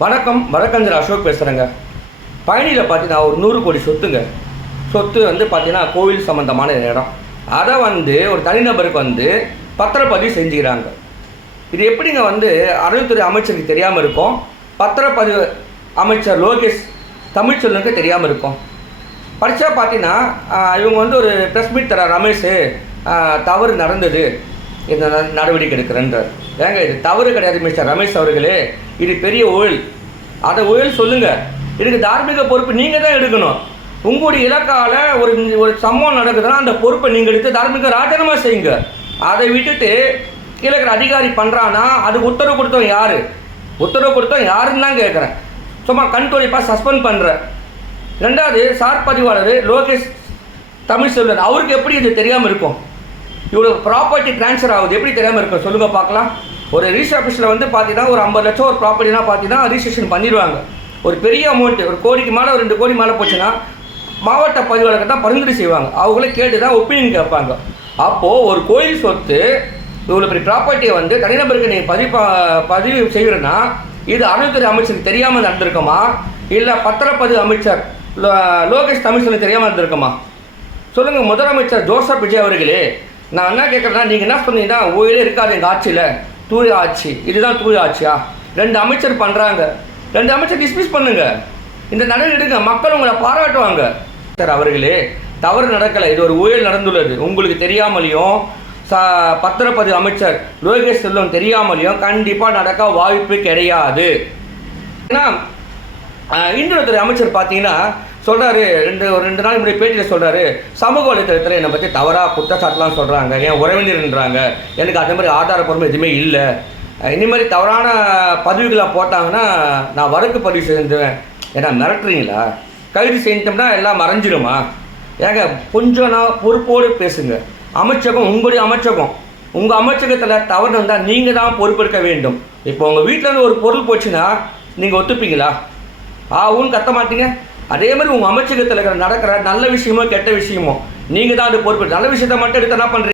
வணக்கம், வடக்கஞ்சர் அசோக் பேசுகிறேங்க. பழனியில் பார்த்தீங்கன்னா ஒரு 100 கோடி சொத்து பார்த்தீங்கன்னா கோவில் சம்மந்தமான இடம். அதை ஒரு தனிநபருக்கு பத்திரப்பதிவு செஞ்சுக்கிறாங்க. இது எப்படிங்க அறநிலைத்துறை அமைச்சருக்கு தெரியாமல் இருக்கும், பத்திரப்பதிவு அமைச்சர் லோகேஷ் தமிழ்ச்செல்வனுக்கு தெரியாமல் இருக்கும். படித்தா பார்த்தீங்கன்னா இவங்க ஒரு ப்ரெஸ் மீட் தர ரமேஷ் தவறு நடந்தது, இந்த நடவடிக்கை எடுக்கிறேன்றார். ஏங்க இது தவறு கிடையாது மிஸ்டர் ரமேஷ் அவர்களே, இது பெரிய ஊழல். அதை ஊழல் சொல்லுங்கள், இதுக்கு தார்மீக பொறுப்பு நீங்கள் தான் எடுக்கணும். உங்களுடைய இலக்கால ஒரு சம்பவம் நடக்குதுன்னா அந்த பொறுப்பை நீங்கள் எடுத்து தார்மீக ராஜினாமா செய்யுங்க. அதை விட்டுட்டு கீழே இருக்கிற அதிகாரி பண்ணுறான்னா அதுக்கு உத்தரவு கொடுத்தோம் யாருன்னு தான் கேட்குறேன். சும்மா கண்தொழிப்பாக சஸ்பெண்ட் பண்ணுறேன். ரெண்டாவது சார் பதிவாளர் லோகேஷ் தமிழ்ச்செல்வன், அவருக்கு எப்படி இது தெரியாமல் இருக்கும்? இவ்வளோ ப்ராப்பர்ட்டி ட்ரான்ஸ்ஃபர் ஆகுது, எப்படி தெரியாமல் இருக்கும் சொல்லுங்கள் பார்க்கலாம். ஒரு ரிஜிஸ்டர் ஆஃபீஸில் பார்த்தீங்கன்னா ஒரு 50 லட்சம் ஒரு ப்ராப்பர்ட்டினா பார்த்தீங்கன்னா ரிஜிஸ்ட்ரேஷன் பண்ணிடுவாங்க. ஒரு பெரிய அமௌண்ட்டு, ஒரு கோடிக்கு மேலே, ஒரு 2 கோடி மேலே போச்சுன்னா மாவட்ட பதிவாளர்கள் தான் பரிந்துரை செய்வாங்க. அவங்களே கேட்டு தான் ஒப்பீனியன் கேட்பாங்க. அப்போது ஒரு கோயில் சொத்து இவ்வளோ பெரிய ப்ராப்பர்ட்டியை தனிநபருக்கு நீங்கள் பதிவு செய்கிறேன்னா இது அறநிலைத்துறை அமைச்சருக்கு தெரியாமல் நடந்திருக்குமா, இல்லை பத்திரப்பதிவு அமைச்சர் லோகேஷ் தமிழ்ச்செல்வன் தெரியாமல் இருந்திருக்குமா? சொல்லுங்கள். முதலமைச்சர் ஜோசப் விஜய் அவர்களே, நான் என்ன கேட்குறேன்னா, நீங்கள் என்ன சொன்னீங்கன்னா ஊழலே இருக்காது எங்கள் ஆட்சியில், தூய ஆட்சி, இதுதான் தூய ஆட்சியா? 2 அமைச்சர் பண்ணுறாங்க, 2 அமைச்சர் டிஸ்மிஸ் பண்ணுங்க, இந்த நடவடிக்கை எடுங்க, மக்கள் உங்களை பாராட்டுவாங்க. சார் அவர்களே, தவறு நடக்கலை, இது ஒரு ஊழல் நடந்துள்ளது. உங்களுக்கு தெரியாமலையும் பத்திரப்பதிவு அமைச்சர் லோகேஷ் செல்வன் தெரியாமலையும் கண்டிப்பாக நடக்க வாய்ப்பு கிடையாது. ஏன்னா இன்றுத்துறை அமைச்சர் பார்த்தீங்கன்னா சொல்கிறாரு, ஒரு 2 நாள் முன்னாடி பேட்டியில் சொல்கிறாரு, சமூக வலைத்தளத்தில் என்னை பற்றி தவறாக குற்றச்சாட்டுலாம் சொல்கிறாங்க, என் உறவினர்ன்றாங்க, எனக்கு அந்த மாதிரி ஆதாரப்பூர்வம் எதுவுமே இல்லை, இனிமேல் தவறான பதிவுகளை போட்டாங்கன்னா நான் வழக்கு பதிவு செஞ்சுவேன். ஏன்னா மிரட்டுறீங்களா? கைது செஞ்சோம்னா எல்லாம் மறைஞ்சிடுமா? ஏங்க கொஞ்சம் நான் பொறுப்போடு பேசுங்க. அமைச்சகம் உங்களுடைய அமைச்சகம், உங்கள் அமைச்சகத்தில் தவறு இருந்தால் நீங்கள் தான் பொறுப்பெடுக்க வேண்டும். இப்போ உங்கள் வீட்டிலேருந்து ஒரு பொருள் போச்சுன்னா நீங்கள் ஒத்துப்பீங்களா? ஊன்னு கத்த மாட்டீங்க. அதே மாதிரி உங்கள் அமைச்சகத்தில் நடக்கிற நல்ல விஷயமோ கெட்ட விஷயமோ நீங்கள் தான் அது பொறுப்பு. நல்ல விஷயத்தை மட்டும் எடுத்து என்ன பண்ணுறீங்க?